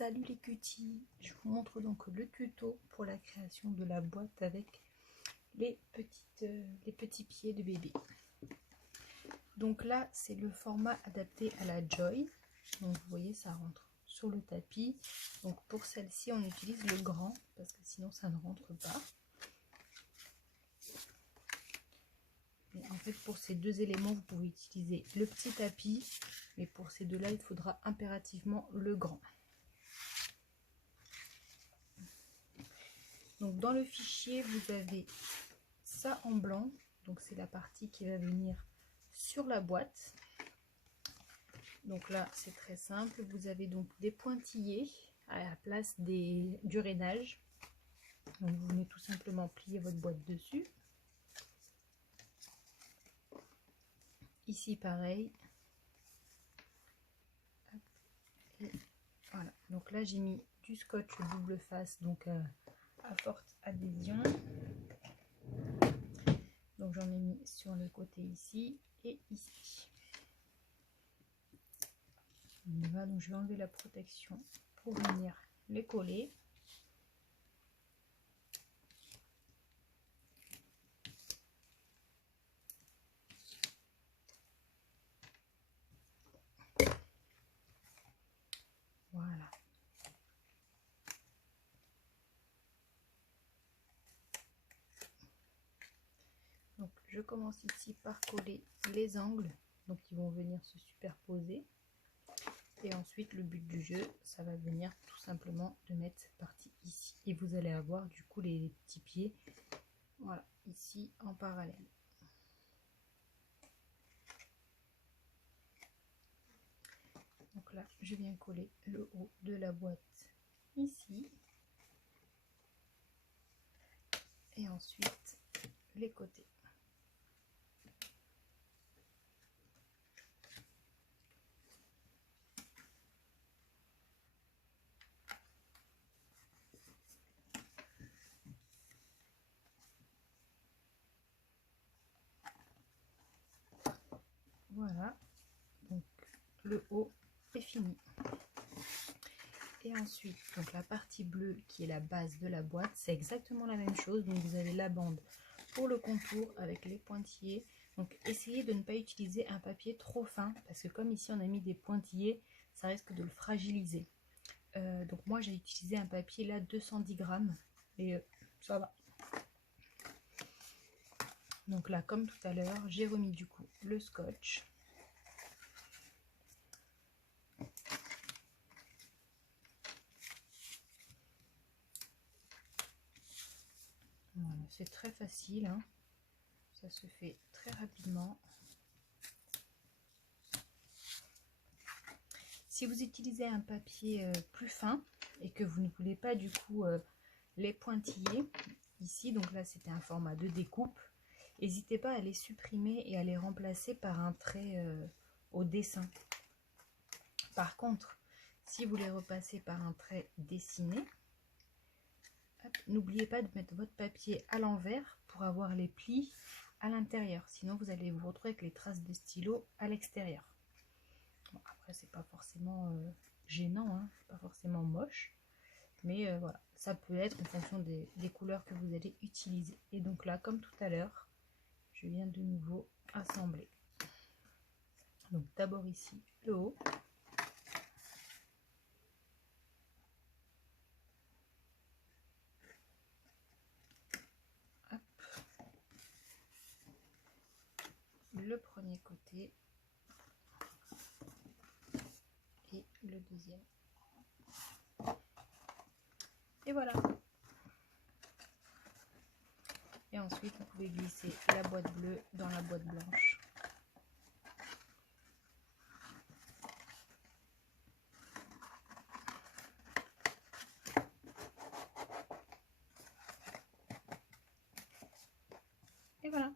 Salut les cuties, je vous montre donc le tuto pour la création de la boîte avec les petits pieds de bébé. Donc là c'est le format adapté à la Joy, donc vous voyez ça rentre sur le tapis. Donc pour celle-ci on utilise le grand parce que sinon ça ne rentre pas. Et en fait pour ces deux éléments vous pouvez utiliser le petit tapis, mais pour ces deux-là il faudra impérativement le grand. Donc dans le fichier vous avez ça en blanc, donc c'est la partie qui va venir sur la boîte. Donc là c'est très simple, vous avez donc des pointillés à la place du rainage. Donc vous venez tout simplement plier votre boîte dessus. Ici pareil. Et voilà, donc là j'ai mis du scotch double face, donc à forte adhésion. Donc j'en ai mis sur les côtés ici et ici. Voilà, donc je vais enlever la protection pour venir les coller. Voilà. Donc je commence ici par coller les angles, donc ils vont venir se superposer. Et ensuite le but du jeu, ça va venir tout simplement de mettre cette partie ici. Et vous allez avoir du coup les petits pieds, voilà, ici en parallèle. Donc là, je viens coller le haut de la boîte ici. Et ensuite les côtés. Voilà, donc le haut est fini. Et ensuite, donc la partie bleue qui est la base de la boîte, c'est exactement la même chose. Donc vous avez la bande pour le contour avec les pointillés. Donc essayez de ne pas utiliser un papier trop fin parce que comme ici on a mis des pointillés, ça risque de le fragiliser. Donc moi j'ai utilisé un papier là 210 grammes et ça va. Donc là comme tout à l'heure, j'ai remis du coup le scotch. Voilà, c'est très facile, hein. Ça se fait très rapidement. Si vous utilisez un papier plus fin et que vous ne voulez pas du coup les pointillés ici, donc là c'était un format de découpe, n'hésitez pas à les supprimer et à les remplacer par un trait au dessin. Par contre, si vous les repassez par un trait dessiné, n'oubliez pas de mettre votre papier à l'envers pour avoir les plis à l'intérieur, sinon vous allez vous retrouver avec les traces de stylo à l'extérieur. Bon, après c'est pas forcément gênant, hein, c'est pas forcément moche, mais voilà, ça peut être en fonction des couleurs que vous allez utiliser. Et donc là comme tout à l'heure, je viens de nouveau assembler. Donc d'abord ici le haut. Hop. Le premier côté et le deuxième. Et voilà. Et ensuite vous pouvez glisser la boîte bleue dans la boîte blanche. Et voilà.